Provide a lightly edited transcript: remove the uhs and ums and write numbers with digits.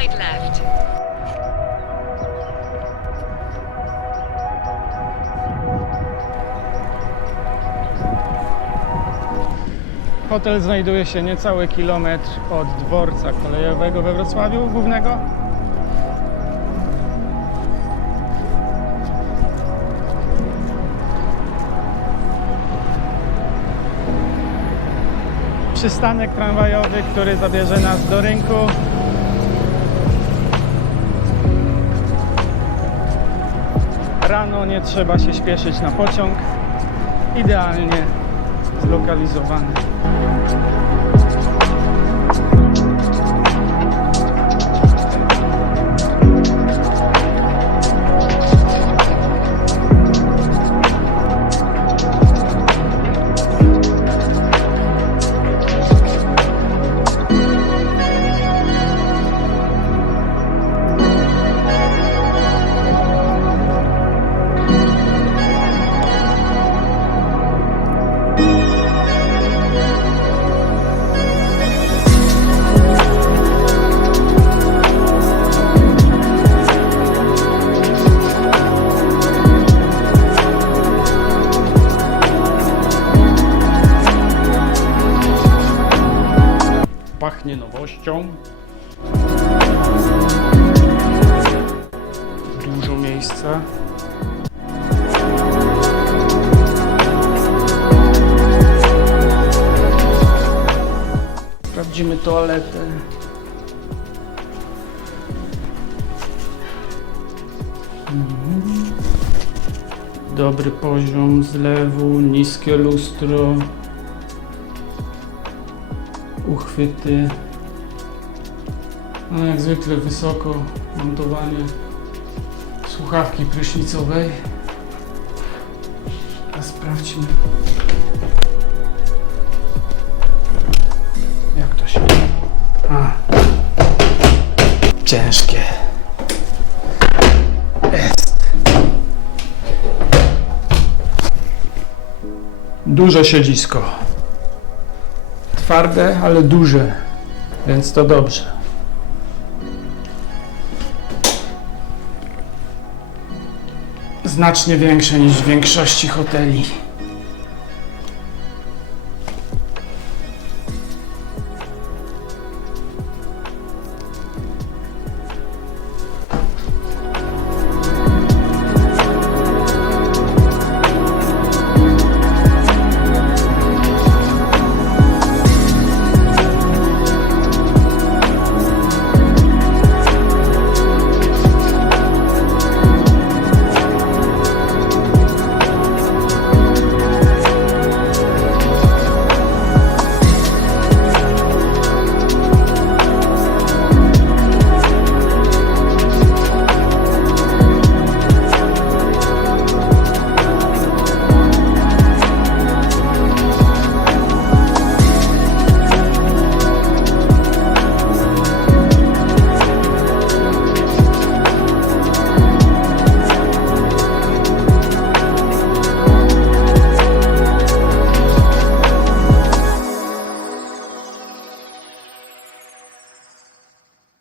side left. Hotel znajduje się niecały kilometr od dworca kolejowego we Wrocławiu głównego. Przystanek tramwajowy, który zabierze nas do rynku. Rano nie trzeba się śpieszyć na pociąg. Idealnie zlokalizowany. Pachnie nowością. Dużo miejsca. Sprawdzimy toaletę. Dobry poziom zlewu, niskie lustro. Uchwyty, no jak zwykle wysoko montowanie słuchawki prysznicowej. A sprawdźmy, jak to się... Ciężkie jest. Duże siedzisko. Twarde, ale duże, więc to dobrze. Znacznie większe niż w większości hoteli.